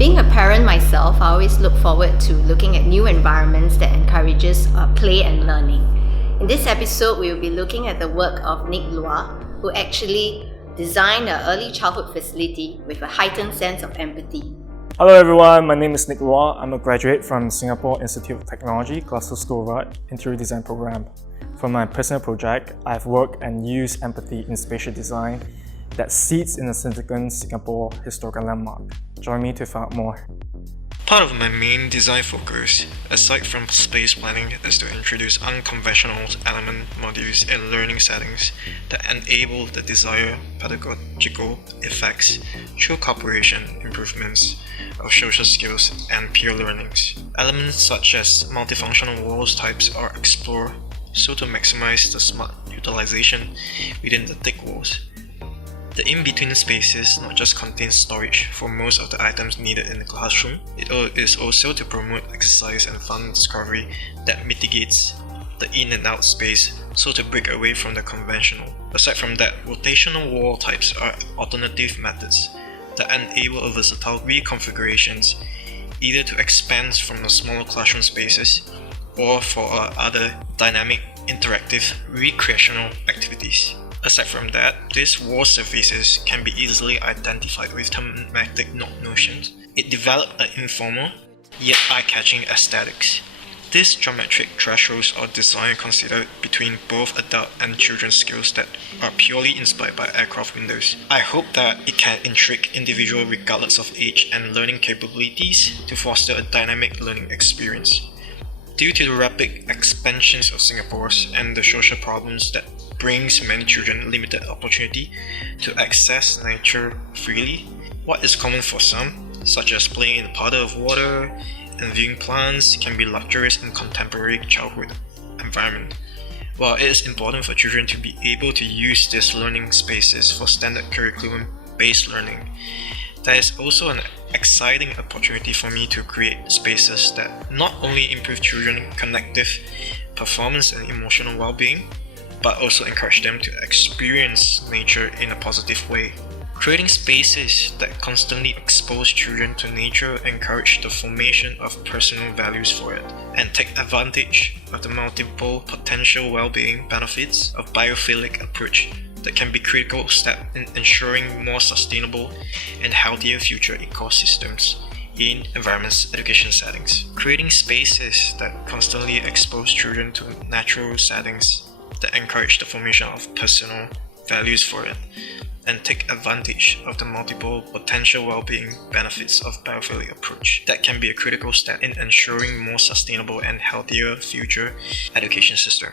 Being a parent myself, I always look forward to looking at new environments that encourages play and learning. In this episode, we will be looking at the work of Nick Lua, who actually designed an early childhood facility with a heightened sense of empathy. Hello everyone, my name is Nick Lua. I'm a graduate from Singapore Institute of Technology, Glasgow School of Art, Interior Design program. For my personal project, I've worked and used empathy in spatial design that sits in a significant Singapore historical landmark. Join me to find out more. Part of my main design focus, aside from space planning, is to introduce unconventional element modules in learning settings that enable the desired pedagogical effects through cooperation, improvements of social skills, and peer learnings. Elements such as multifunctional walls types are explored so to maximize the smart utilization within the thick walls. The in-between spaces not just contain storage for most of the items needed in the classroom, it is also to promote exercise and fun discovery that mitigates the in and out space so to break away from the conventional. Aside from that, rotational wall types are alternative methods that enable a versatile reconfigurations either to expand from the smaller classroom spaces or for other dynamic, interactive, recreational activities. Aside from that, these wall surfaces can be easily identified with thematic notions. It developed an informal, yet eye-catching aesthetics. These geometric thresholds are designed considered between both adult and children's skills that are purely inspired by aircraft windows. I hope that it can intrigue individuals regardless of age and learning capabilities to foster a dynamic learning experience. Due to the rapid expansions of Singapore and the social problems that brings many children limited opportunity to access nature freely, what is common for some, such as playing in a puddle of water and viewing plants, can be luxurious in contemporary childhood environment. While it is important for children to be able to use these learning spaces for standard curriculum-based learning, there is also an exciting opportunity for me to create spaces that not only improve children's cognitive performance and emotional well-being, but also encourage them to experience nature in a positive way. Creating spaces that constantly expose children to nature encourage the formation of personal values for it and take advantage of the multiple potential well-being benefits of biophilic approach that can be critical step in ensuring more sustainable and healthier future ecosystems in environments education settings. Creating spaces that constantly expose children to natural settings that encourage the formation of personal values for it and take advantage of the multiple potential well-being benefits of biophilic approach that can be a critical step in ensuring more sustainable and healthier future education system.